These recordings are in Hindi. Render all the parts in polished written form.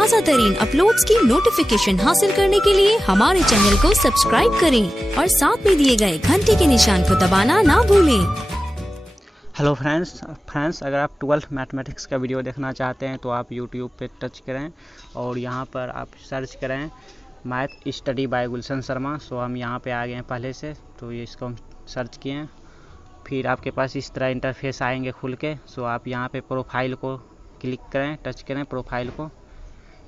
ताज़ा तरीन अपलोड्स की नोटिफिकेशन हासिल करने के लिए हमारे चैनल को सब्सक्राइब करें और साथ में दिए गए घंटी के निशान को दबाना ना भूलें। हेलो फ्रेंड्स अगर आप 12th मैथमेटिक्स का वीडियो देखना चाहते हैं तो आप यूट्यूब पे टच करें और यहाँ पर आप सर्च करें मैथ स्टडी बाय गुलशन शर्मा। सो हम यहाँ पे आ गए हैं पहले से, तो ये इसको हम सर्च किए हैं। फिर आपके पास इस तरह इंटरफेस आएंगे खुल के। सो आप यहाँ पे प्रोफाइल को क्लिक करें, टच करें प्रोफाइल को।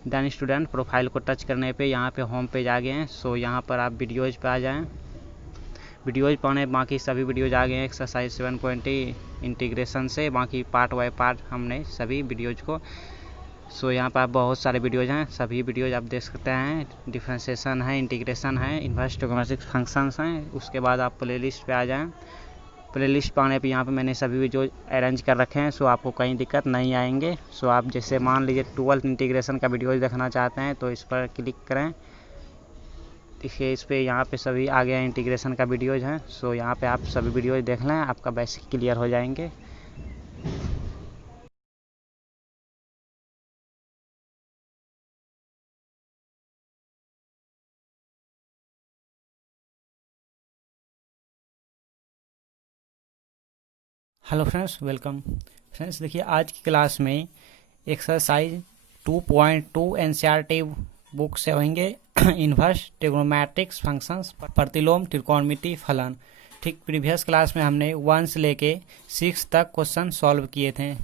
देन स्टूडेंट प्रोफाइल को टच करने पे यहाँ पे होम पेज आ गए हैं। सो यहाँ पर आप वीडियोज़ पे आ जाएँ। वीडियोज़ पढ़ने बाकी सभी वीडियोज़ आ गए हैं एक्सरसाइज 7.20 इंटीग्रेशन से, बाकी पार्ट बाय पार्ट हमने सभी वीडियोज़ को। सो यहाँ पर बहुत सारे वीडियोज़ हैं, सभी वीडियोज़ आप देख सकते हैं। डिफरेंशिएशन है, इंटीग्रेशन है, इन्वर्स ट्रिग्नोमेट्रिक फंक्शंस हैं। उसके बाद आप प्लेलिस्ट पे आ जाएं। प्लेलिस्ट पे आने पे यहाँ पे मैंने सभी वीडियो अरेंज कर रखे हैं। सो आपको कहीं दिक्कत नहीं आएंगे। सो आप जैसे मान लीजिए 12th इंटीग्रेशन का वीडियोज़ देखना चाहते हैं तो इस पर क्लिक करें। देखिए इस पे यहाँ पे सभी आ गए इंटीग्रेशन का वीडियोज़ हैं। सो यहाँ पे आप सभी वीडियोज़ देख लें, आपका बेसिक क्लियर हो जाएंगे। Hello friends, welcome. फ्रेंड्स देखिए आज की क्लास में एक्सरसाइज 2.2 एनसीईआरटी बुक से होंगे इन्वर्स ट्रिग्नोमेट्रिक्स फंक्शंस, प्रतिलोम, त्रिकोणमिति, फलन। ठीक प्रीवियस क्लास में हमने 1 से लेके 6 तक क्वेश्चन सॉल्व किए थे।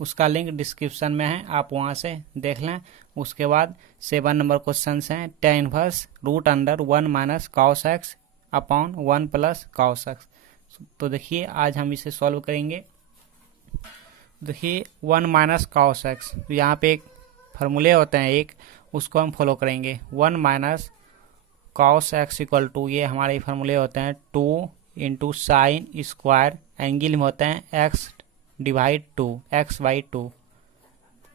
उसका लिंक डिस्क्रिप्शन में है, आप वहां से देख लें। उसके बाद 7 नंबर क्वेश्चन हैं tan inverse root under 1 minus cos x upon 1 plus cos x। तो देखिए आज हम इसे सॉल्व करेंगे। देखिए 1 माइनस cos x, तो यहाँ पे एक फार्मूले होते हैं एक, उसको हम फॉलो करेंगे। 1 minus cos x equal to, ये हमारे फार्मूले होते हैं 2 इंटू साइन स्क्वायर, एंगल में होते हैं x डिवाइड 2, x/2।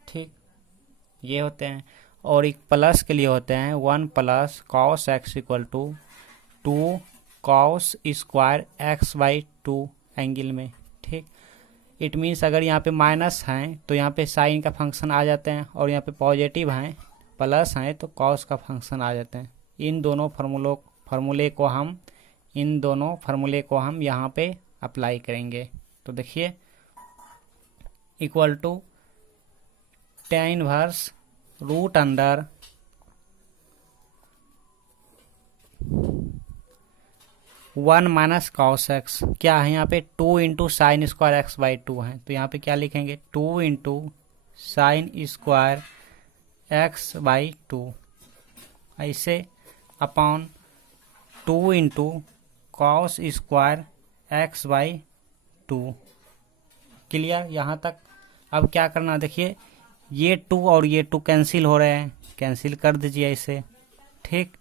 ठीक ये होते हैं। और एक प्लस के लिए होते हैं 1 plus cos x equal to 2 cos square x/2 angle में। ठीक इट मीन्स अगर यहाँ पे माइनस हैं तो यहाँ पे साइन का फंक्शन आ जाते हैं, और यहाँ पे पॉजिटिव हैं प्लस हैं तो cos का फंक्शन आ जाते हैं। इन दोनों फार्मूले को हम यहाँ पे अप्लाई करेंगे। तो देखिए equal to tan inverse root under 1 minus cos x, क्या है यहाँ पे 2 इंटू साइन स्क्वायर x/2 है, तो यहाँ पे क्या लिखेंगे 2 इंटू साइन स्क्वायर x/2 ऐसे upon 2 into cos square x/2। Clear यहाँ तक। अब क्या करना, देखिए ये 2 और ये 2 कैंसिल हो रहे हैं, कैंसिल कर दीजिए इसे। ठीक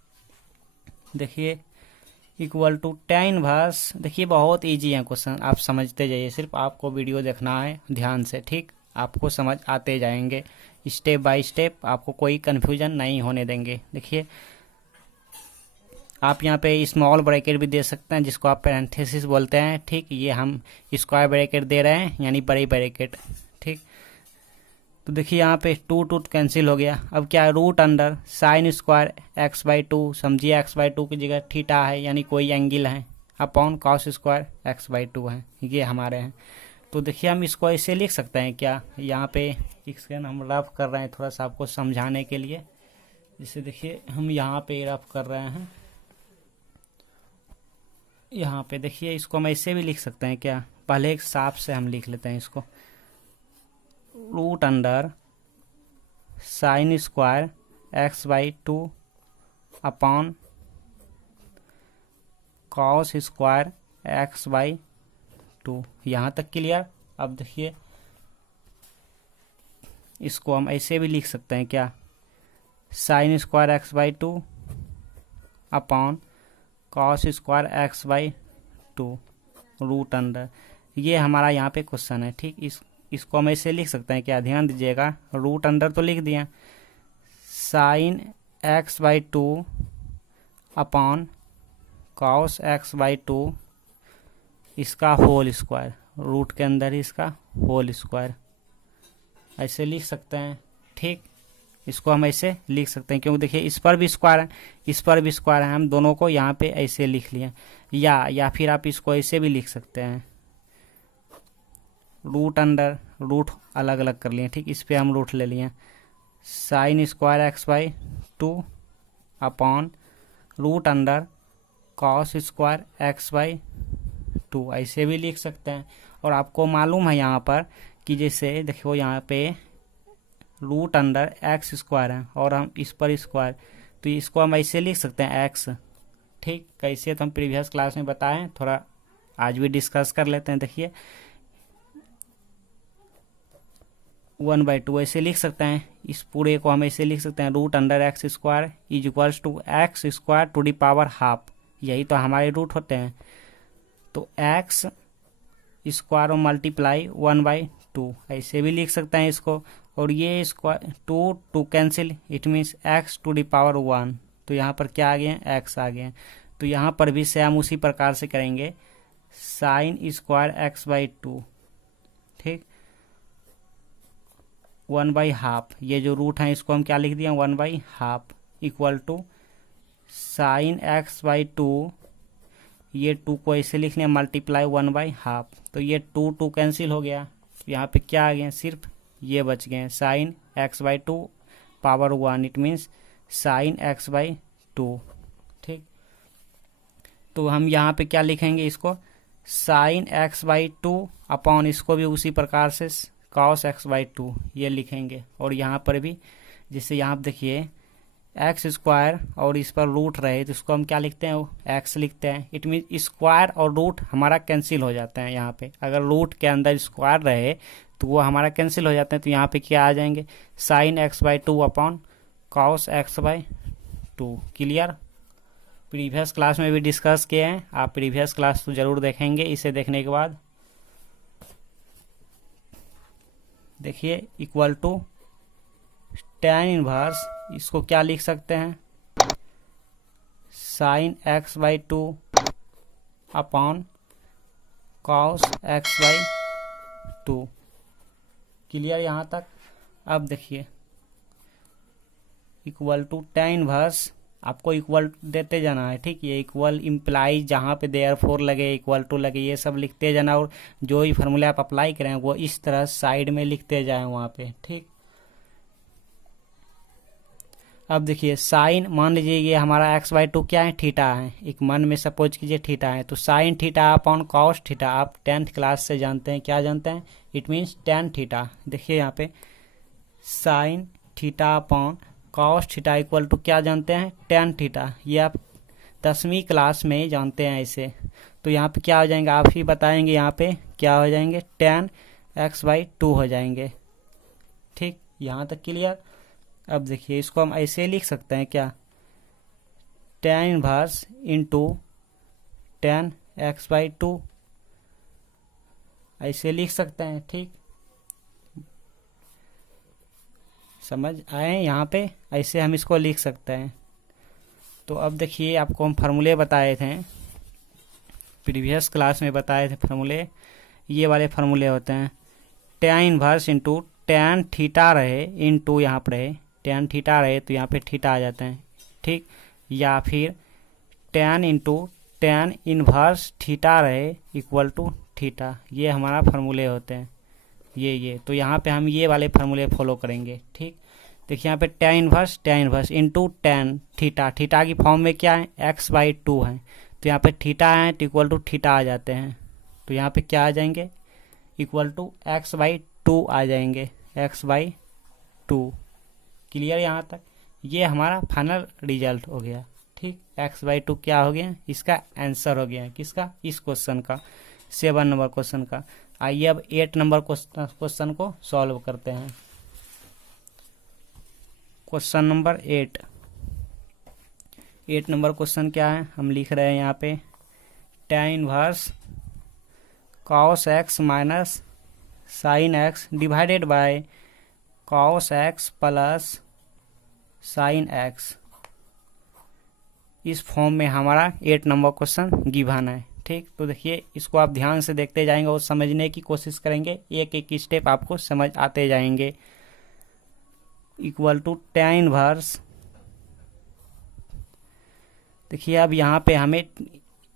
देखिए इक्वल टू tan इनवर्स, देखिए बहुत इजी है क्वेश्चन, आप समझते जाइए, सिर्फ आपको वीडियो देखना है ध्यान से। ठीक आपको समझ आते जाएंगे, स्टेप बाय स्टेप, आपको कोई कन्फ्यूजन नहीं होने देंगे। देखिए आप यहाँ पे स्मॉल ब्रैकेट भी दे सकते हैं जिसको आप पैरेंथेसिस बोलते हैं। ठीक ये हम स्क्वायर ब्रैकेट दे रहे हैं यानी बड़ी ब्रैकेट। ठीक तो देखिए यहाँ पे 2 कैंसिल हो गया। अब क्या है root under sine square x/2, समझिए x/2 की जगह थीटा है यानी कोई एंगल है, अपॉन cos स्क्वायर x/2 है, ये हमारे हैं। तो देखिए हम इसको ऐसे लिख सकते हैं क्या, यहाँ पे इसके हम रफ कर रहे हैं थोड़ा सा आपको समझाने के लिए। जैसे देखिए हम यहाँ पे रफ कर रहे हैं, यहाँ पे देखिए इसको हम ऐसे भी लिख सकते हैं क्या, पहले एक साफ से हम लिख लेते हैं इसको। Root under sine square x/2 upon cos square x/2, यहाँ तक क्लियर। अब देखिए इसको हम ऐसे भी लिख सकते हैं क्या, sine square x/2 upon cos square x/2 root under, ये हमारा यहाँ पे क्वेश्चन है। ठीक इसको हम ऐसे लिख सकते हैं क्या, ध्यान दीजिएगा, रूट अंडर तो लिख दिया, sign x/2 upon cos x/2 इसका होल स्क्वायर, रूट के अंदर ही इसका होल स्क्वायर, ऐसे लिख सकते हैं। ठीक इसको हम ऐसे लिख सकते हैं, क्योंकि देखिए इस पर भी स्क्वायर है, इस पर भी स्क्वायर है, हम दोनों को यहाँ पे ऐसे लिख लिए। या फिर आप इसको ऐसे भी लिख सकते हैं, रूट अंडर रूट अलग अलग कर लिए, ठीक, इस पे हम रूट ले लिए, sine square x by 2 upon root under cos square x by 2, ऐसे भी लिख सकते हैं। और आपको मालूम है यहाँ पर कि जैसे देखो यहाँ पे रूट अंडर एक्स स्क्वायर है और हम इस पर स्क्वायर, तो इसको हम ऐसे लिख सकते हैं एक्स, ठीक, कैसे तो हम प्रीवियस क्लास में बताएं, थोड़ा आज भी डिस्कस कर लेते हैं। देखिए 1/2 ऐसे लिख सकते हैं, इस पूरे को हम ऐसे लिख सकते हैं, root under x square is equals to x square to the power half, यही तो हमारे रूट होते हैं। तो एक्स स्क्वायर और मल्टीप्लाई 1/2 ऐसे भी लिख सकते हैं इसको। और ये square 2 cancel, it means x to the power 1, तो यहाँ पर क्या आ गए हैं, एक्स आ गए हैं। तो यहाँ पर भी सेम उसी प्रकार से करेंगे, साइन स्क्वायर एक्स बाई 2, ठीक, 1/2, ये जो रूट है इसको हम क्या लिख दिया 1/2 equal to sine x by 2, ये 2 को ऐसे लिख लिया मल्टीप्लाई 1/2, तो ये 2 कैंसिल हो गया, तो यहाँ पे क्या आ गया, सिर्फ ये बच गए, sign x by 2 power 1, it means sign x by 2, ठीक। तो हम यहाँ पे क्या लिखेंगे, इसको साइन एक्स बाई 2 अपॉन इसको भी उसी प्रकार से कॉस एक्स बाई 2 ये लिखेंगे। और यहाँ पर भी जैसे यहाँ पर देखिए एक्स स्क्वायर और इस पर रूट रहे तो इसको हम क्या लिखते हैं, एक्स लिखते हैं, इट मीन स्क्वायर और रूट हमारा कैंसिल हो जाते हैं। यहाँ पे अगर रूट के अंदर स्क्वायर रहे तो वो हमारा कैंसिल हो जाते हैं, तो यहाँ पे क्या आ जाएंगे, sign x by 2 upon cos x by 2। Clear, previous class में भी डिस्कस किए हैं, आप प्रीवियस क्लास तो ज़रूर देखेंगे। इसे देखने के बाद देखिए इक्वल टू tan इनवर्स, इसको क्या लिख सकते हैं, sign x by 2 upon cos x by 2। Clear यहाँ तक। अब देखिए इक्वल टू tan इनवर्स, आपको इक्वल देते जाना है, ठीक, ये इक्वल इम्प्लाई जहाँ पे देयरफॉर लगे, इक्वल टू लगे, ये सब लिखते जाना, और जो भी फार्मूला आप अप्लाई करें वो इस तरह साइड में लिखते जाएं वहाँ पे, ठीक। अब देखिए साइन, मान लीजिए ये हमारा एक्स बाई 2 क्या है, थीटा है, एक मन में सपोज कीजिए थीटा है, तो sign theta upon cos theta, आप 10th क्लास से जानते हैं, क्या जानते हैं, इट मीन्स tan थीटा। देखिए यहाँ पे sine theta upon cos theta equal to क्या जानते हैं, tan थीटा, ये आप 10वीं क्लास में जानते हैं ऐसे। तो यहाँ पे क्या हो जाएंगे, आप ही बताएंगे, यहाँ पे क्या हो जाएंगे, tan x बाई 2 हो जाएंगे, ठीक, यहाँ तक क्लियर। अब देखिए इसको हम ऐसे लिख सकते हैं, क्या, tan inverse into tan x by 2, ऐसे लिख सकते हैं, ठीक, समझ आए यहाँ पे, ऐसे हम इसको लिख सकते हैं। तो अब देखिए आपको हम फार्मूले बताए थे, प्रीवियस क्लास में बताए थे फार्मूले, ये वाले फार्मूले होते हैं, tan inverse into tan theta रहे इंटू यहाँ पर रहे tan थीटा रहे तो यहाँ पे थीटा आ जाते हैं, ठीक, या फिर tan into tan inverse theta रहे इक्वल टू थीटा, ये हमारा फार्मूले होते हैं, ये तो यहाँ पे हम ये वाले फार्मूले फॉलो करेंगे, ठीक। देखिए यहाँ पे tan inverse into tan theta, theta की फॉर्म में क्या है, x बाई 2 है, तो यहाँ पे थीटा है तो इक्वल टू थीटा आ जाते हैं, तो यहाँ पे क्या आ जाएंगे, इक्वल टू x बाई 2 आ जाएंगे, x बाई 2। क्लियर यहाँ तक, ये हमारा फाइनल रिजल्ट हो गया, ठीक, x बाई 2 क्या हो गया, इसका आंसर हो गया, किसका, इस क्वेश्चन का, 7 नंबर क्वेश्चन का। आइए अब 8 नंबर क्वेश्चन को सॉल्व करते हैं। क्वेश्चन नंबर 8 नंबर क्वेश्चन क्या है, हम लिख रहे हैं यहाँ पे, tan inverse cos x minus sine x divided by cos x plus sine x, इस फॉर्म में हमारा 8 नंबर क्वेश्चन गिवन है, ठीक। तो देखिए इसको आप ध्यान से देखते जाएंगे और समझने की कोशिश करेंगे, एक एक स्टेप आपको समझ आते जाएंगे। Equal to tan inverse. देखिए अब यहाँ पे हमें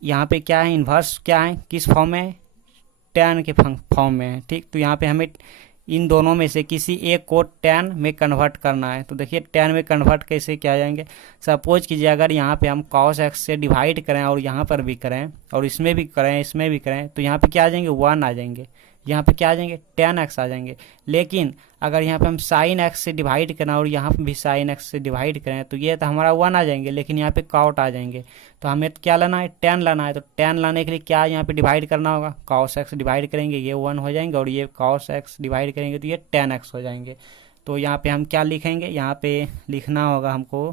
यहाँ पे क्या है, इन्वर्स क्या है, किस फॉर्म में है, tan के फॉर्म में है। ठीक, तो यहाँ पे हमें इन दोनों में से किसी एक को tan में कन्वर्ट करना है। तो देखिए tan में कन्वर्ट कैसे किया जाएंगे। सपोज कीजिए अगर यहाँ पे हम cos x से डिवाइड करें और यहाँ पर भी करें और इसमें भी करें इसमें भी करें, तो यहाँ पे क्या आ जाएंगे, 1 आ जाएंगे। यहाँ पे क्या आ जाएंगे, tan x आ जाएंगे। लेकिन अगर यहाँ पे हम sin x से डिवाइड करें और यहाँ पे भी sin x से डिवाइड करें, तो ये तो हमारा 1 आ जाएंगे, लेकिन यहाँ पे cot आ जाएंगे। तो हमें तो क्या लाना है, tan लाना है। तो tan लाने के लिए क्या यहाँ पे डिवाइड करना होगा, cos x डिवाइड करेंगे, ये 1 हो जाएंगे, और ये cos x डिवाइड करेंगे तो ये tan x हो जाएंगे। तो यहाँ पे हम क्या लिखेंगे, यहाँ पे लिखना होगा हमको,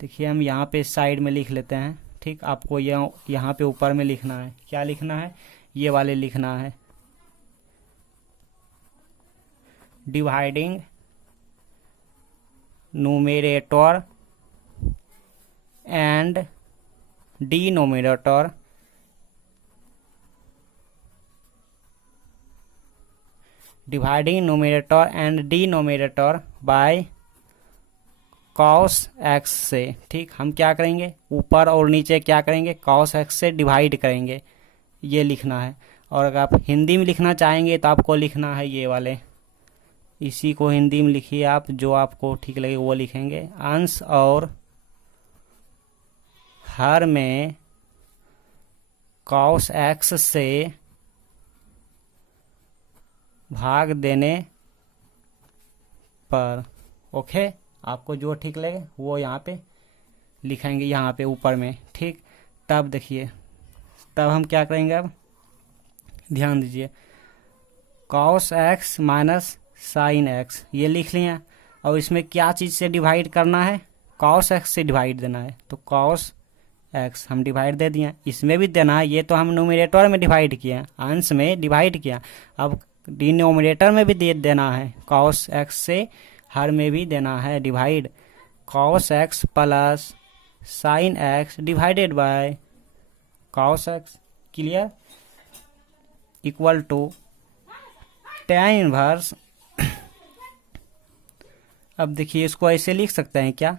देखिए हम यहाँ पे साइड में लिख लेते हैं। ठीक, आपको यहाँ पे ऊपर में लिखना है, क्या लिखना है, ये वाले लिखना है, dividing numerator and denominator by cos x से। ठीक, हम क्या करेंगे, ऊपर और नीचे क्या करेंगे, cos x से डिवाइड करेंगे, ये लिखना है। और अगर आप हिंदी में लिखना चाहेंगे तो आपको लिखना है ये वाले, इसी को हिंदी में लिखिए आप, जो आपको ठीक लगे वो लिखेंगे। अंश और हर में cos x से भाग देने पर, ओके, आपको जो ठीक लगे वो यहाँ पे लिखेंगे, यहाँ पे ऊपर में। ठीक, तब देखिए, तब हम क्या करेंगे, अब ध्यान दीजिए, cos x minus sin x ये लिख लिया, और इसमें क्या चीज़ से डिवाइड करना है, cos x से डिवाइड देना है। तो cos x हम डिवाइड दे दिए, इसमें भी देना है, ये तो हम न्यूमरेटर में डिवाइड किया, अंश में डिवाइड किया, अब डिनोमिनेटर में भी दे देना है, cos x से हर में भी देना है divide, cos x plus sin x divided by cos x, clear, equal to tan inverse. अब देखिए इसको ऐसे लिख सकते हैं क्या,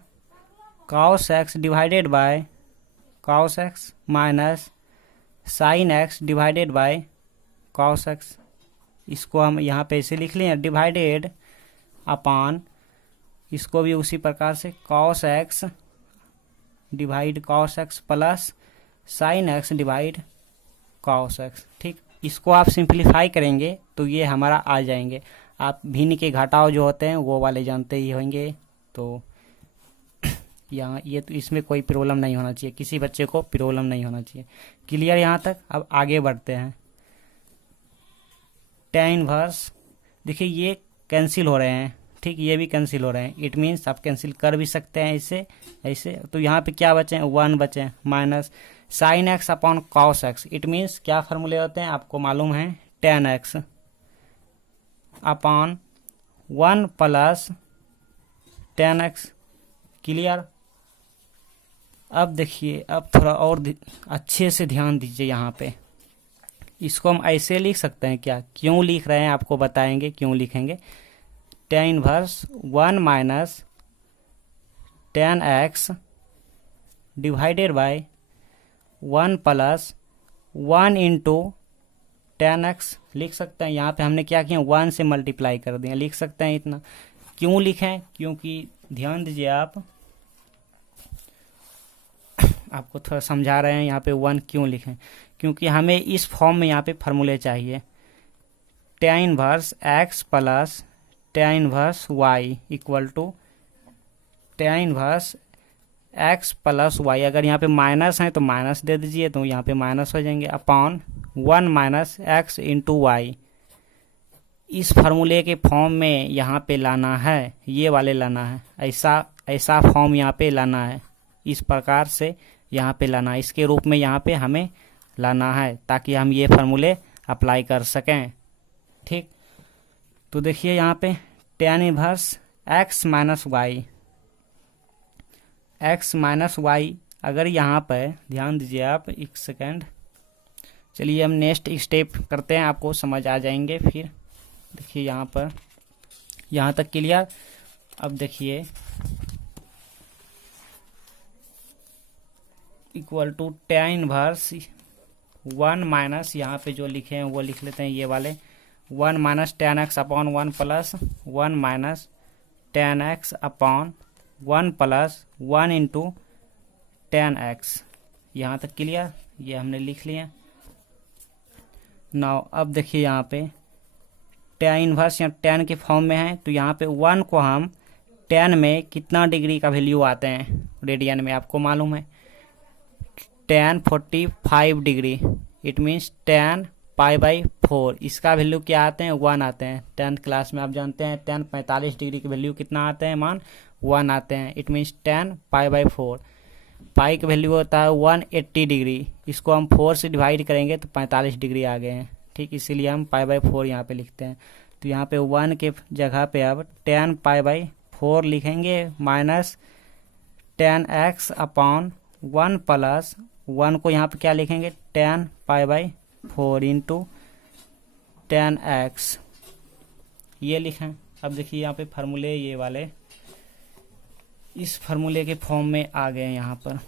cos x divided by cos x minus sin x divided by cos x, इसको हम यहाँ पे ऐसे लिख लें, डिवाइडेड अपान, इसको भी उसी प्रकार से cos x divide cos x plus sin x divide cos x। ठीक, इसको आप सिंप्लीफाई करेंगे तो ये हमारा आ जाएंगे। आप भिन्न के घटाव जो होते हैं वो वाले जानते ही होंगे, तो यहाँ ये तो इसमें कोई प्रॉब्लम नहीं होना चाहिए, किसी बच्चे को प्रॉब्लम नहीं होना चाहिए। क्लियर यहाँ तक। अब आगे बढ़ते हैं, tan इनवर्स, देखिए ये कैंसिल हो रहे हैं, ठीक, ये भी कैंसिल हो रहे हैं, इट मीन्स आप कैंसिल कर भी सकते हैं ऐसे ऐसे। तो यहाँ पे क्या बचे, 1 बचे, minus sin x upon cos x, it means क्या फार्मूले होते हैं आपको मालूम है, tan x upon 1 plus tan x। Clear. अब देखिए, अब थोड़ा और अच्छे से ध्यान दीजिए यहाँ पे, इसको हम ऐसे लिख सकते हैं क्या, क्यों लिख रहे हैं आपको बताएंगे क्यों लिखेंगे। tan inverse 1 minus tan x divided bye 1 plus 1 into tan x लिख सकते हैं। यहाँ पे हमने क्या किया, 1 से मल्टीप्लाई कर दिया, लिख सकते हैं इतना। क्यों लिखें, क्योंकि ध्यान दीजिए आपको थोड़ा समझा रहे हैं यहाँ पे 1 क्यों लिखें, क्योंकि हमें इस फॉर्म में यहाँ पे फार्मूले चाहिए, tan inverse x plus tan inverse y equal to tan inverse x plus y। अगर यहाँ पे माइनस है तो माइनस दे दीजिए, तो यहाँ पे माइनस हो जाएंगे, upon 1 minus x into y. इस फार्मूले के फॉर्म में यहाँ पे लाना है, ये वाले लाना है, ऐसा फॉर्म यहाँ पे लाना है, इस प्रकार से यहाँ पे लाना है, इसके रूप में यहाँ पे हमें लाना है, ताकि हम ये फार्मूले अप्लाई कर सकें। ठीक, तो देखिए यहाँ पे tan inverse x minus y, x minus y, अगर यहाँ पर ध्यान दीजिए आप, एक सेकेंड, चलिए हम नेक्स्ट स्टेप करते हैं, आपको समझ आ जाएंगे फिर। देखिए यहाँ पर, यहाँ तक क्लियर। अब देखिए equal to tan inverse 1 minus, यहाँ पे जो लिखे हैं वो लिख लेते हैं ये वाले, 1 minus tan x upon 1 plus 1 minus tan x upon 1 plus 1 into tan x। यहाँ तक क्लियर, ये हमने लिख लिया। नाउ अब देखिए यहाँ पे tan इनवर्स या tan के फॉर्म में है, तो यहाँ पे 1 को हम tan में कितना डिग्री का वैल्यू आते हैं रेडियन में आपको मालूम है, tan 45 degree, it means tan π/4, इसका वैल्यू क्या आते हैं 1 आते हैं। 10th क्लास में आप जानते हैं tan 45 डिग्री की वैल्यू कितना आते हैं, मान 1 आते हैं, इट मीन्स tan π/4। पाई का वैल्यू होता है 180 डिग्री, इसको हम 4 से डिवाइड करेंगे तो 45 डिग्री आ गए हैं, ठीक, इसीलिए हम π/4 यहाँ पे लिखते हैं। तो यहाँ पे 1 के जगह पे अब tan π/4 लिखेंगे minus tan x upon 1 plus 1 को यहाँ पे क्या लिखेंगे tan π/4 इंटू tan x, ये लिखें। अब देखिए यहाँ पे फार्मूले ये वाले इस फार्मूले के फॉर्म में आ गए यहाँ पर।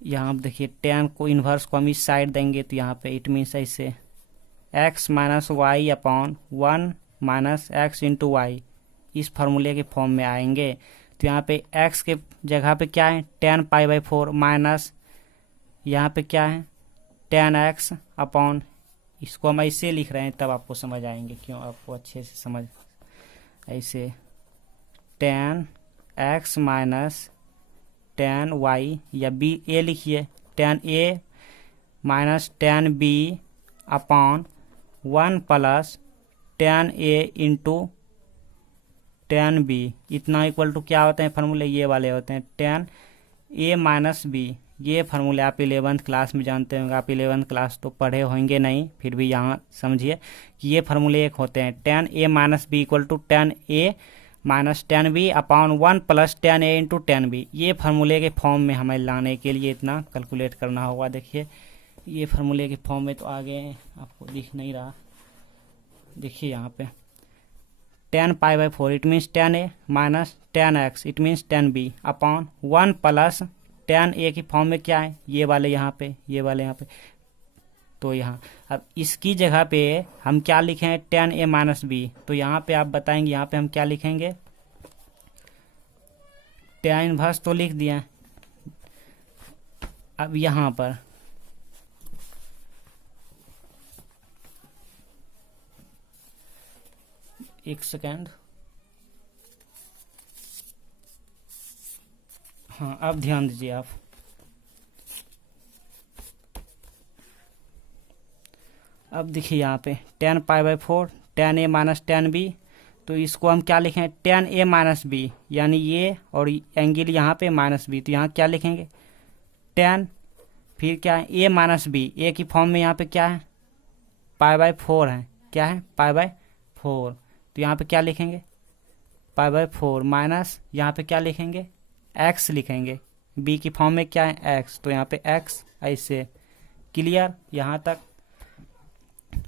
यहाँ देखिए tan को इन्वर्स को हम इस साइड देंगे तो यहाँ पे इट मीन्स ऐसे x minus y upon 1 minus x into y, इस फार्मूले के फॉर्म में आएंगे। तो यहाँ पे x के जगह पे क्या है tan π/4 माइनस यहाँ पे क्या है tan x अपॉन, इसको हम ऐसे लिख रहे हैं तब आपको समझ आएंगे, क्यों आपको अच्छे से समझ, ऐसे tan x minus tan y या b a लिखिए, tan a minus tan b upon 1 plus tan a into tan b, इतना इक्वल टू क्या होते हैं फार्मूले, ये वाले होते हैं tan a माइनस b। ये फार्मूले आप 11th क्लास में जानते होंगे, आप 11th क्लास तो पढ़े होंगे नहीं, फिर भी यहाँ समझिए कि ये फार्मूले एक होते हैं tan a minus b equal to tan a minus tan b upon 1 plus tan a into tan b। ये फार्मूले के फॉर्म में हमें लाने के लिए इतना कैलकुलेट करना होगा। देखिए ये फार्मूले के फॉर्म में तो आगे आपको दिख नहीं रहा, देखिए यहाँ पे tan π/4 it means tan a minus tan x it means tan b upon 1 plus tan a की फॉर्म में क्या है ये वाले यहाँ पे, ये वाले यहाँ पे, तो यहाँ अब इसकी जगह पे हम क्या लिखे हैं tan a माइनस b, तो यहाँ पे आप बताएंगे यहाँ पे हम क्या लिखेंगे, tan इनवर्स तो लिख दिया। अब यहाँ पर एक सेकेंड, हाँ अब ध्यान दीजिए आप, अब देखिए यहाँ पे tan π/4 tan a minus tan b, तो इसको हम क्या लिखें tan a माइनस b, यानी ये और एंगल यहाँ पे माइनस b, तो यहाँ क्या लिखेंगे tan, फिर क्या है a माइनस b, a की फॉर्म में यहाँ पे क्या है π/4 है, क्या है π/4, तो यहाँ पे क्या लिखेंगे π/4 माइनस यहाँ पे क्या लिखेंगे x लिखेंगे, b की फॉर्म में क्या है x, तो यहाँ पे x ऐसे, क्लियर यहाँ तक।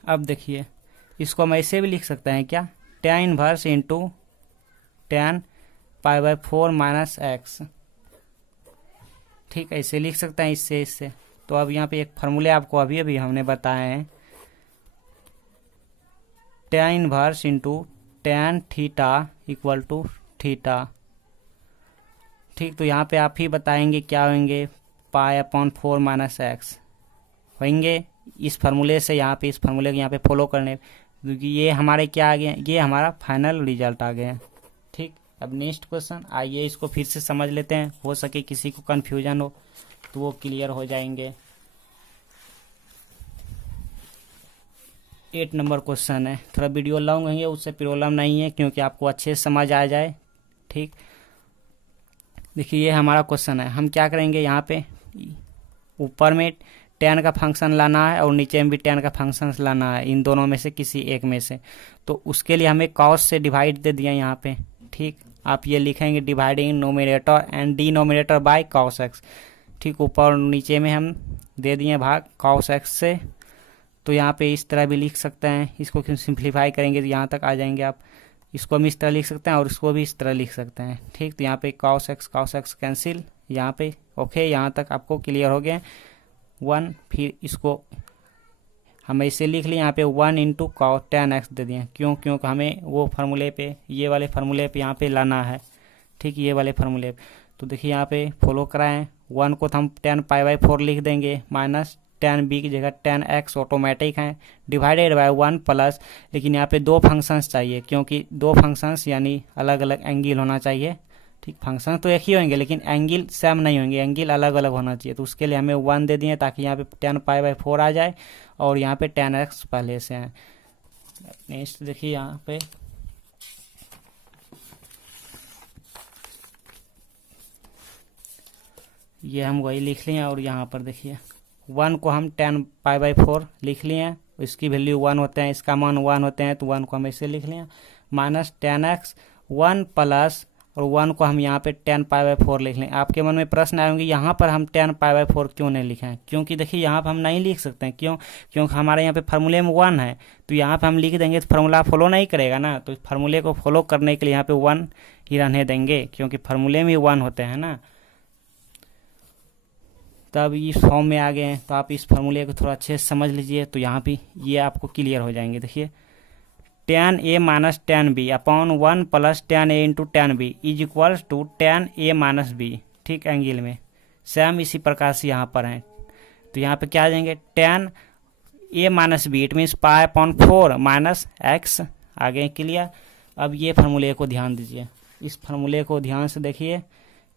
अब देखिए इसको हम ऐसे भी लिख सकते हैं क्या tan inverse into tan π/4 minus x, ठीक ऐसे लिख सकते हैं इससे। तो अब यहाँ पे एक फार्मूले आपको अभी अभी हमने बताए हैं, tan inverse into tan theta equal to theta, ठीक, तो यहाँ पे आप ही बताएंगे क्या होंगे π/4 माइनस x होंगे इस फार्मूले से, यहाँ पे इस फार्मूले को यहाँ पे फॉलो करने, क्योंकि ये हमारे क्या आ गए, ये हमारा फाइनल रिजल्ट आ गए हैं, ठीक। अब नेक्स्ट क्वेश्चन, आइए इसको फिर से समझ लेते हैं, हो सके किसी को कन्फ्यूजन हो तो वो क्लियर हो जाएंगे। 8 नंबर क्वेश्चन है, थोड़ा वीडियो लॉन्ग है, उससे प्रॉब्लम नहीं है क्योंकि आपको अच्छे से समझ आ जाए, ठीक। देखिए ये हमारा क्वेश्चन है, हम क्या करेंगे यहाँ पे ऊपर में tan का फंक्शन लाना है और नीचे में भी tan का फंक्शन लाना है, इन दोनों में से किसी एक में से, तो उसके लिए हमें cos से डिवाइड दे दिया यहाँ पे, ठीक। आप ये लिखेंगे dividing nominator and denominator by cos x, ठीक, ऊपर और नीचे में हम दे दिए भाग cos x से, तो यहाँ पे इस तरह भी लिख सकते हैं, इसको क्यों सिंप्लीफाई करेंगे तो यहाँ तक आ जाएंगे आप, इसको हम इस तरह लिख सकते हैं और इसको भी इस तरह लिख सकते हैं। ठीक, तो यहाँ पे cos x कैंसिल, यहाँ पे ओके, यहाँ तक आपको क्लियर हो गया। 1, फिर इसको हम ऐसे लिख लिए, यहाँ पे 1 इंटू tan x दे दिए। क्यों? क्योंकि हमें वो फार्मूले पे, ये वाले फार्मूले पे यहाँ पे लाना है। ठीक, ये वाले फार्मूले पे। तो देखिए यहाँ पे फॉलो कराएं, 1 को तो हम tan π/4 लिख देंगे, माइनस tan b की जगह tan x ऑटोमेटिक है, डिवाइडेड बाय 1 प्लस, लेकिन यहाँ पे दो फंक्शंस चाहिए, क्योंकि दो फंक्शंस यानी अलग अलग एंगल होना चाहिए। ठीक, फंक्शन तो एक ही होंगे लेकिन एंगल सेम नहीं होंगे, एंगल अलग अलग होना चाहिए। तो उसके लिए हमें 1 दे दिए ताकि यहाँ पे tan π/4 आ जाए और यहाँ पे tan x पहले से है। नेक्स्ट देखिए यहाँ पे ये हम वही लिख लिए और यहाँ पर देखिए 1 को हम tan π/4 लिख लिए, इसकी वैल्यू 1 होते हैं, इसका मान 1 होते हैं, तो 1 को हम ऐसे लिख लिए, माइनस tan x 1 प्लस, और 1 को हम यहाँ पे tan π/4 लिख लें। आपके मन में प्रश्न आएंगे यहाँ पर हम tan π/4 क्यों नहीं लिखे हैं? क्योंकि देखिए यहाँ पर हम नहीं लिख सकते हैं। क्यों? क्योंकि हमारे यहाँ पे फार्मूले में 1 है, तो यहाँ पे हम लिख देंगे तो फार्मूला फॉलो नहीं करेगा ना। तो फार्मूले को फॉलो करने के लिए यहाँ पे 1 ही रहने देंगे, क्योंकि फार्मूले में 1 होते हैं ना। तब इस फॉर्म में आ गए हैं, तो आप इस फार्मूले को थोड़ा अच्छे से समझ लीजिए, तो यहाँ पे ये आपको क्लियर हो जाएंगे। देखिए tan a minus tan b upon 1 plus tan a into tan b is equals to tan a minus b। ठीक, एंगल में सेम इसी प्रकार से यहाँ पर हैं, तो यहाँ पे क्या आ जाएंगे tan a minus b, it means π/4 minus x। आगे क्लियर। अब ये फार्मूले को ध्यान दीजिए, इस फार्मूले को ध्यान से देखिए,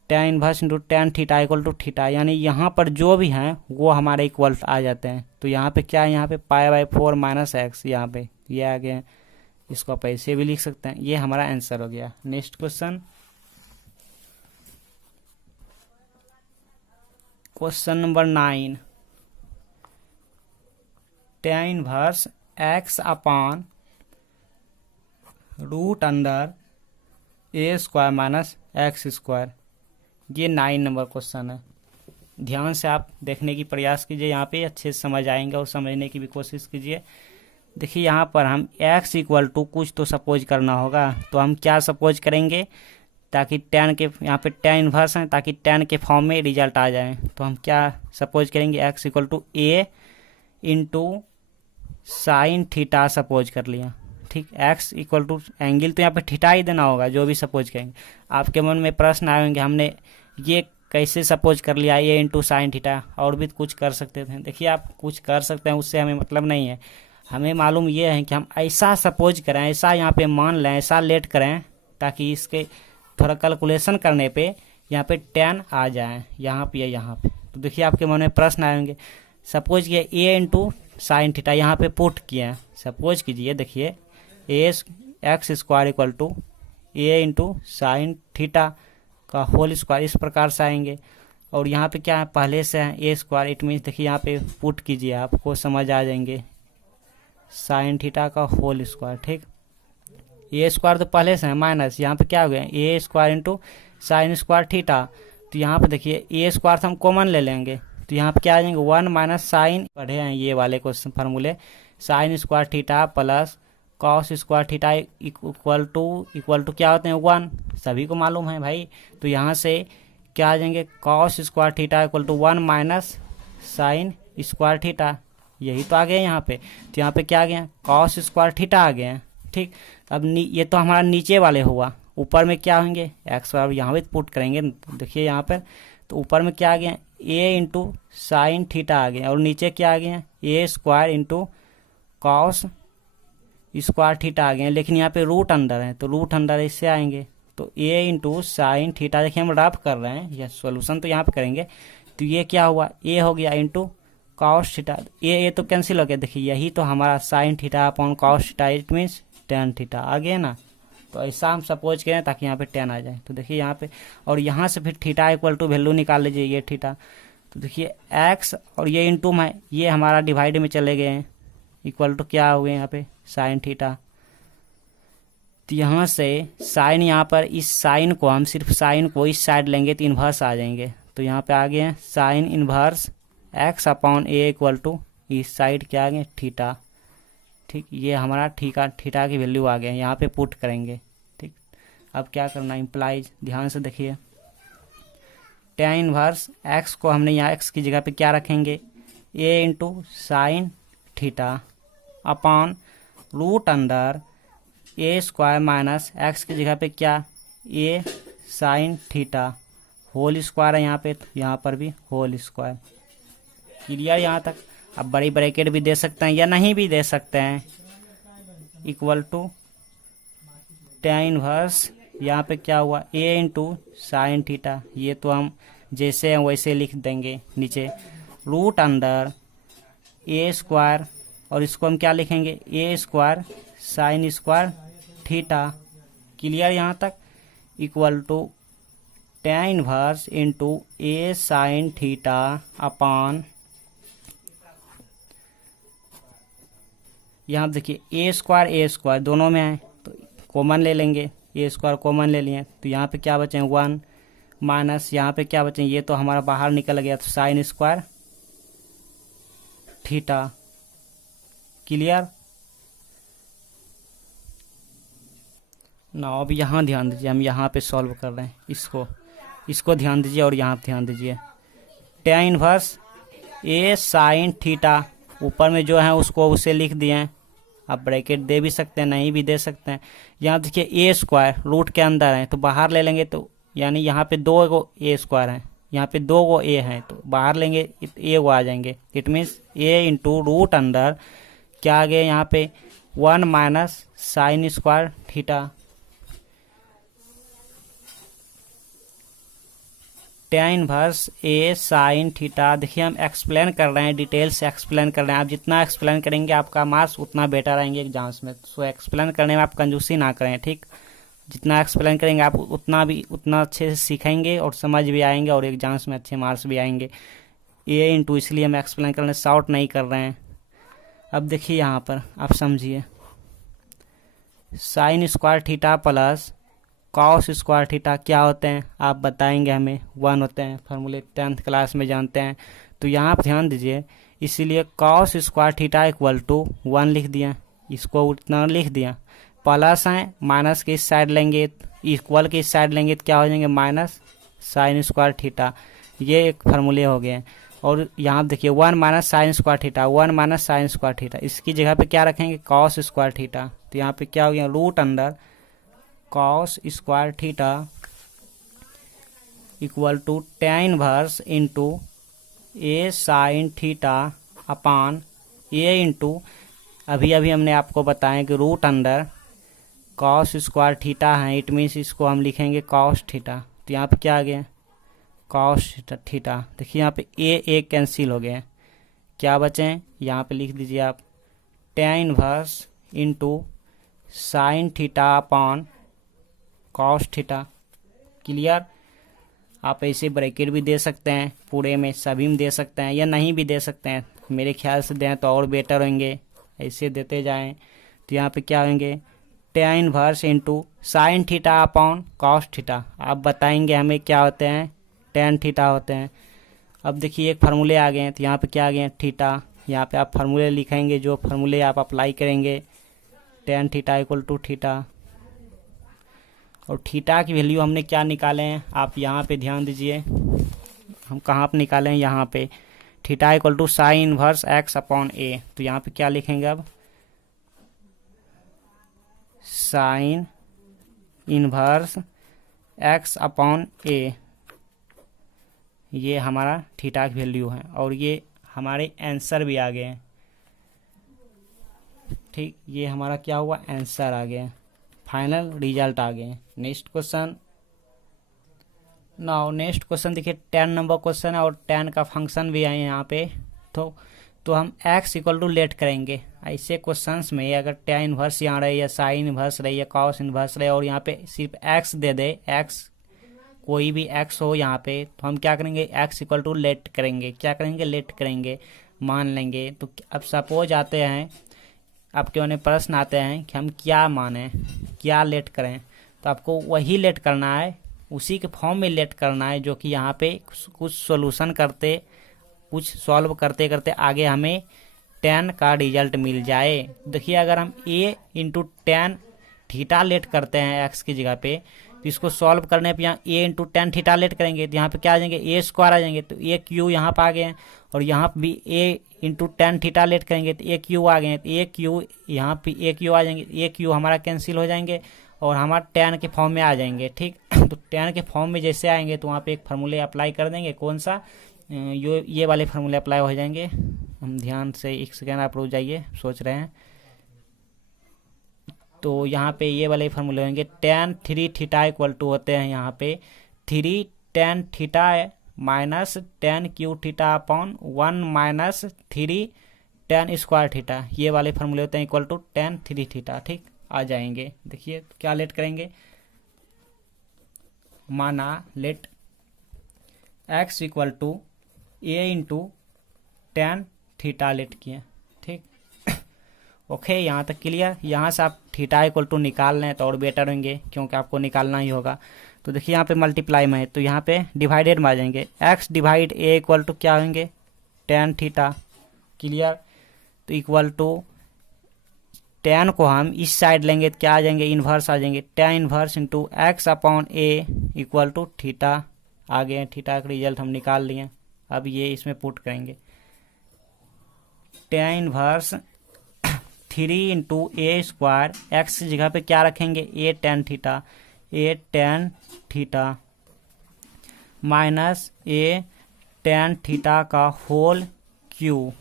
tan inverse into tan theta equal to theta, यानी यहाँ पर जो भी हैं वो हमारे इक्वल आ जाते हैं। तो यहाँ पे क्या है, यहाँ पे π/4 माइनस x, यहाँ पे ये आ गए, इसको आप ऐसे भी लिख सकते हैं। ये हमारा आंसर हो गया। Next question, question number 9, tan inverse x upon root under a² minus x²। ये 9 नंबर क्वेश्चन है। ध्यान से आप देखने की प्रयास कीजिए, यहाँ पे अच्छे से समझ आएंगे और समझने की भी कोशिश कीजिए। देखिए यहाँ पर हम x इक्वल टू कुछ तो सपोज करना होगा, तो हम क्या सपोज करेंगे ताकि tan के, यहाँ पे tan इन्वर्स है, ताकि tan के फॉर्म में रिजल्ट आ जाए। तो हम क्या सपोज करेंगे, x equal to a into sine theta suppose कर लिया। ठीक, x इक्वल टू एंगल तो यहाँ पे थीटा ही देना होगा, जो भी सपोज करेंगे। आपके मन में प्रश्न आएंगे हमने ये कैसे सपोज कर लिया a इंटू साइन थीटा, और भी कुछ कर सकते थे। देखिए आप कुछ कर सकते हैं, उससे हमें मतलब नहीं है। हमें मालूम ये है कि हम ऐसा सपोज करें, ऐसा यहाँ पे मान लें, ऐसा लेट करें ताकि इसके थोड़ा कैलकुलेशन करने पे यहाँ पे tan आ जाए, यहाँ पे या यहाँ पे। तो देखिए आपके मन में प्रश्न आएंगे, सपोज किए a इंटू साइन थीटा यहाँ पे पुट किए, सपोज कीजिए, देखिए x² equal to a into sine theta का होल स्क्वायर, इस प्रकार से आएंगे। और यहाँ पे क्या है, पहले से है a², इट मीन्स देखिए यहाँ पे पुट कीजिए, आपको समझ आ जाएंगे, साइन थीटा का होल स्क्वायर। ठीक, a² तो पहले से है माइनस, यहाँ पे क्या हो गया a² into sine square theta. तो यहाँ पे देखिए a² तो हम कॉमन ले लेंगे, तो यहाँ पे क्या आ जाएंगे 1 माइनस साइन, पढ़े हैं ये वाले क्वेश्चन फार्मूले, sine square theta plus cos square theta equal to क्या होते हैं 1, सभी को मालूम है भाई। तो यहाँ से क्या आ जाएंगे, cos square theta equal to 1 minus sine square theta, यही तो आ गया यहाँ पे। तो यहाँ पे क्या आ गया, कॉस स्क्वायर थीटा आ गया। ठीक, अब ये तो हमारा नीचे वाले हुआ, ऊपर में क्या होंगे x, यहाँ पे पुट करेंगे। देखिए यहाँ पर तो ऊपर में क्या आ गया a इंटू साइन थीटा आ गया, और नीचे क्या आ गया a² into cos square theta आ गए। लेकिन यहाँ पे रूट अंडर है, तो रूट अंडर इससे आएंगे, तो a इंटू साइन थीटा, देखिए हम रफ कर रहे हैं, यह सोल्यूशन तो यहाँ पे करेंगे। तो ये क्या हुआ, a हो गया इंटू कॉस थीटा, ए तो कैंसिल हो गया। देखिए यही तो हमारा sine theta upon cos theta, it means tan theta आ गया ना। तो ऐसा हम सपोज करें ताकि यहाँ पे tan आ जाए। तो देखिए यहाँ पे, और यहाँ से फिर थीटा इक्वल टू वैल्यू निकाल लीजिए, ये थीटा। तो देखिए x और ये इंटू में, ये हमारा डिवाइड में चले गए हैं, इक्वल टू क्या हो गए यहाँ पे साइन थीटा। तो यहाँ से साइन, यहाँ पर इस साइन को हम सिर्फ साइन को इस साइड लेंगे तो इन्वर्स आ जाएंगे। तो यहाँ पे आ गए हैं sine inverse x upon a equal to इस साइड क्या आ गए थीटा। ठीक, ये हमारा थीटा की वैल्यू आ गए, यहाँ पे पुट करेंगे। अब क्या करना, इम्प्लाइज, ध्यान से देखिए, tan इनवर्स x को हमने यहाँ x की जगह पे क्या रखेंगे, a into sine theta upon root under a square minus x की जगह पे क्या, a sine theta whole square है यहाँ पे, तो यहाँ पर भी होल स्क्वायर। क्लियर यहाँ तक। अब बड़ी ब्रैकेट भी दे सकते हैं या नहीं भी दे सकते हैं, इक्वल टू tan इनवर्स यहाँ पे क्या हुआ, a इंटू साइन थीटा, ये तो हम जैसे हैं वैसे लिख देंगे नीचे, रूट अंडर a स्क्वायर, और इसको हम क्या लिखेंगे, a square sine square theta. Clear यहाँ तक। Equal to tan inverse into a sine theta upon, यहाँ देखिए a स्क्वायर दोनों में है तो कॉमन ले लेंगे, a स्क्वायर कॉमन ले लिए, तो यहाँ पे क्या बचे 1 माइनस यहाँ पे क्या बचे, ये तो हमारा बाहर निकल गया, तो साइन स्क्वायर थीटा। क्लियर ना। अब यहाँ ध्यान दीजिए, हम यहाँ पे सॉल्व कर रहे हैं, इसको ध्यान दीजिए और यहाँ ध्यान दीजिए। tan inverse a sine theta, ऊपर में जो है उसको उसे लिख दिए हैं, आप ब्रैकेट दे भी सकते हैं नहीं भी दे सकते हैं। यहाँ देखिए a स्क्वायर रूट के अंदर है तो बाहर ले लेंगे, तो यानी यहाँ पे 2 गो a स्क्वायर है, यहाँ पे 2 गो a हैं तो बाहर लेंगे a को आ जाएंगे। It means a into root under क्या आ गया यहाँ पे 1 minus sine square theta. tan inverse a sine theta, देखिए हम एक्सप्लेन कर रहे हैं, डिटेल से एक्सप्लेन कर रहे हैं। आप जितना एक्सप्लेन करेंगे आपका मार्क्स उतना बेटर आएंगे एग्जाम्स में, सो एक्सप्लेन करने में आप कंजूसी ना करें, ठीक। जितना एक्सप्लेन करेंगे आप उतना अच्छे से सीखेंगे और समझ भी आएंगे और एग्जाम्स में अच्छे मार्क्स भी आएंगे। a इंटू, इसलिए हम एक्सप्लेन करने शॉर्ट नहीं कर रहे हैं। अब देखिए यहाँ पर आप समझिए, sign square theta plus cos square theta क्या होते हैं आप बताएंगे हमें, 1 होते हैं, फार्मूले 10th क्लास में जानते हैं। तो यहाँ पर ध्यान दीजिए, इसीलिए cos square theta equal to 1 लिख दिया, इसको उतना लिख दिया, प्लस है माइनस के इस साइड लेंगे, इक्वल के इस साइड लेंगे तो क्या हो जाएंगे माइनस साइन स्क्वायर थीटा। ये एक फार्मूले हो गए। और यहाँ देखिए 1 minus sine square theta, 1 minus sine square theta, इसकी जगह पे क्या रखेंगे कॉस स्क्वायर थीटा, तो यहाँ पे क्या हो गया root under cos square theta equal to tan inverse into a sine theta upon a into, अभी हमने आपको बताया कि root under cos square theta है, इट मीन्स इसको हम लिखेंगे कॉस थीटा, तो यहाँ पे क्या आ गया कॉस थीटा। देखिए यहाँ पे a कैंसिल हो गया, क्या बचे यहाँ पे लिख दीजिए आप tan inverse into sine theta upon cos theta. Clear. आप ऐसे ब्रैकेट भी दे सकते हैं, पूरे में सभी में दे सकते हैं या नहीं भी दे सकते हैं, मेरे ख्याल से दें तो और बेटर होंगे, ऐसे देते जाएं। तो यहाँ पे क्या होंगे tan inverse into sine theta upon cos theta, आप बताएंगे हमें क्या होते हैं tan थीटा होते हैं। अब देखिए एक फार्मूले आ गए हैं, तो यहाँ पे क्या आ गए थीटा, यहाँ पे आप फार्मूले लिखेंगे, जो फार्मूले आप अप्लाई करेंगे, tan theta equal to theta. और थीटा की वैल्यू हमने क्या निकाले हैं आप यहाँ पे ध्यान दीजिए, हम कहाँ पे निकाले हैं, यहाँ पे theta equal to sine inverse x upon a, तो यहाँ पे क्या लिखेंगे अब sine inverse x upon a, ये हमारा थीटा की वैल्यू है और ये हमारे आंसर भी आ गए हैं, ठीक। ये हमारा क्या हुआ आंसर आ गया, फाइनल रिजल्ट आ गए। Next question, now next question देखिए 10 नंबर क्वेश्चन है और 10 का फंक्शन भी है यहाँ पे। तो हम x इक्वल टू लेट करेंगे। ऐसे क्वेश्चंस में अगर tan इनवर्स यहाँ रहे या साइन इनवर्स रहे या कॉस इनवर्स रहे और यहाँ पे सिर्फ x दे दे, x कोई भी x हो यहाँ पे, तो हम क्या करेंगे x इक्वल टू लेट करेंगे। क्या करेंगे लेट करेंगे, मान लेंगे। तो अब सपोज आते हैं आपके उन्हें प्रश्न आते हैं कि हम क्या माने, क्या लेट करें, तो आपको वही लेट करना है, उसी के फॉर्म में लेट करना है जो कि यहाँ पे कुछ सॉल्यूशन करते, कुछ सॉल्व करते करते आगे हमें 10 का रिजल्ट मिल जाए। देखिए अगर हम a इंटू 10 थीटा लेट करते हैं एक्स की जगह पे, तो इसको सॉल्व करने पे यहाँ ए इंटू टेन थीटा लेट करेंगे तो यहाँ पे क्या आ जाएंगे, ए स्क्वायर आ जाएंगे, तो ए क्यू यहाँ पे आ गए हैं। और यहाँ पे भी ए इंटू टेन थीटा लेट करेंगे तो ए क्यू आ गए हैं, तो ए क्यू यहाँ पे ए क्यू आ जाएंगे, ए क्यू हमारा कैंसिल हो जाएंगे और हमारा टेन के फॉर्म में आ जाएंगे। ठीक, तो टेन के फॉर्म में जैसे आएंगे तो वहाँ पे एक फार्मूले अप्लाई कर देंगे, कौन सा, ये वाले फार्मूले अप्लाई हो जाएंगे। हम ध्यान से एक सेकेंड आप रुक जाइए, सोच रहे हैं। तो यहाँ पे ये वाले फार्मूले होंगे, tan three theta equal to होते हैं यहाँ पे three tan theta minus tan cube theta upon one minus three tan square theta, ये वाले फार्मूले होते हैं equal to tan three theta. ठीक, आ जाएंगे। देखिए क्या लेट करेंगे, माना let x equal to a into tan theta let किए। ठीक, ओके, यहाँ तक क्लियर। यहाँ से आप थीटा इक्वल टू निकाल लें तो और बेटर होंगे, क्योंकि आपको निकालना ही होगा। तो देखिए यहाँ पे मल्टीप्लाई में है तो यहाँ पे डिवाइडेड में आ जाएंगे, x divide a equal to क्या होंगे, टेन थीटा। क्लियर, तो इक्वल टू टेन को हम इस साइड लेंगे तो क्या आ जाएंगे, इन्वर्स आ जाएंगे, tan inverse into x upon a equal to theta. आ गए, थीटा का रिजल्ट हम निकाल लिए। अब ये इसमें पुट करेंगे, tan inverse three into a square, x की जगह पे क्या रखेंगे, a tan theta, a tan theta minus a tan theta का whole cube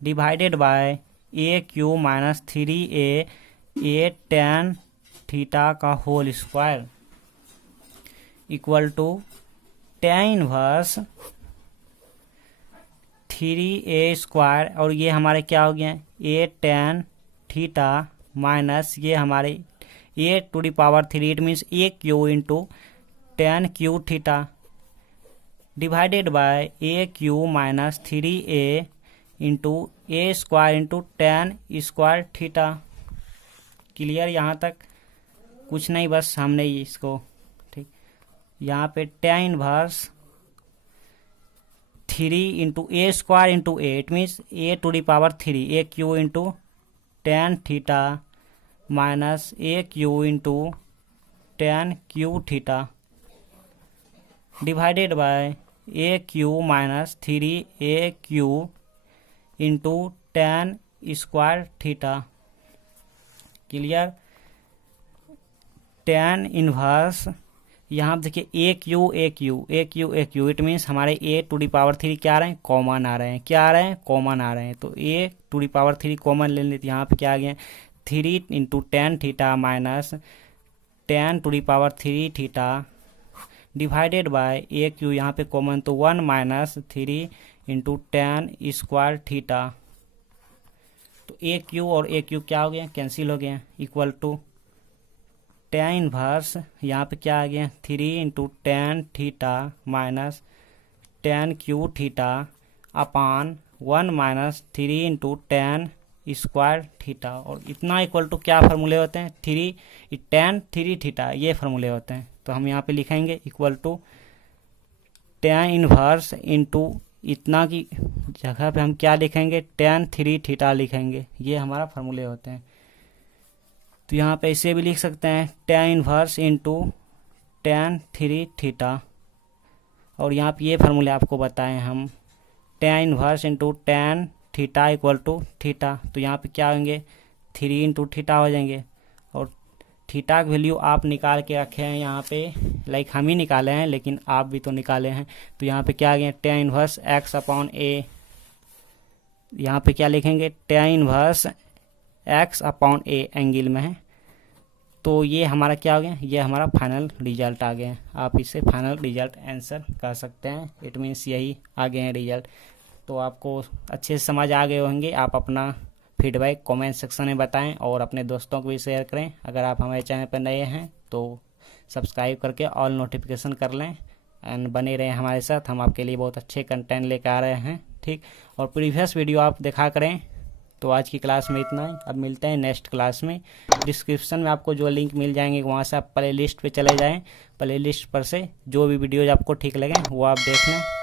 divided by a cube minus three a tan theta का whole square equal to tan inverse three a square, और ये हमारे क्या हो गया, ए टेन थीटा माइनस ये हमारे a to the power three, it means a cube into tan cube theta divided by a cube minus three a into a square into tan square theta. Clear, यहाँ तक कुछ नहीं, बस हमने इसको ठीक यहाँ पे tan inverse three into a square into a, it means a to the power three, a cube into tan theta minus a cube into tan cube theta divided by a cube minus three a cube into tan square theta. Clear, tan inverse यहाँ देखिए ए क्यू इट मीन्स हमारे a to the power three क्या आ रहे हैं, कॉमन आ रहे हैं, क्या आ रहे हैं, कॉमन आ रहे हैं। तो a to the power three common ले लेते, यहाँ पे क्या आ गया, three into tan theta minus tan to the power three theta divided by a cube, यहाँ पे कॉमन तो one minus three into tan square theta. तो ए क्यू और ए क्यू क्या हो गया, कैंसिल हो गया, इक्वल टू टेन इनवर्स यहाँ पे क्या आ गया, three into tan theta minus tan cube theta upon one minus three into tan square theta. और इतना इक्वल टू क्या फार्मूले होते हैं, थ्री टेन थ्री थीटा, ये फार्मूले होते हैं। तो हम यहाँ पे लिखेंगे equal to tan inverse into इतना की जगह पे हम क्या लिखेंगे, टेन थ्री थीटा लिखेंगे, ये हमारा फार्मूले होते हैं। तो यहाँ पे इसे भी लिख सकते हैं tan inverse into tan three theta, और यहाँ पे ये फार्मूले आपको बताएं हम, tan inverse into tan theta equal to theta. तो यहाँ पे क्या होंगे, थ्री इंटू थीटा हो जाएंगे, और थीटा की वैल्यू आप निकाल के रखे हैं यहाँ पे, लाइक हम ही निकाले हैं लेकिन आप भी तो निकाले हैं। तो यहाँ पे क्या आ गया, टेन इनवर्स एक्स अपॉन ए, यहाँ पे क्या लिखेंगे, tan inverse x upon A angle में है। तो ये हमारा क्या हो गया, ये हमारा फाइनल रिजल्ट आ गया। आप इसे फाइनल रिजल्ट आंसर कह सकते हैं, इट मीन्स यही आ गए हैं रिजल्ट। तो आपको अच्छे से समझ आ गए होंगे। आप अपना फीडबैक कमेंट सेक्शन में बताएं और अपने दोस्तों को भी शेयर करें। अगर आप हमारे चैनल पर नए हैं तो सब्सक्राइब करके ऑल नोटिफिकेशन कर लें एंड बने रहें हमारे साथ। हम आपके लिए बहुत अच्छे कंटेंट लेकर आ रहे हैं, ठीक। और प्रीवियस वीडियो आप देखा करें। तो आज की क्लास में इतना ही, अब मिलते हैं नेक्स्ट क्लास में। डिस्क्रिप्शन में आपको जो लिंक मिल जाएंगे वहाँ से आप प्ले लिस्ट पर चले जाएँ। प्ले लिस्ट पर से जो भी वीडियोज आपको ठीक लगें वो आप देख लें।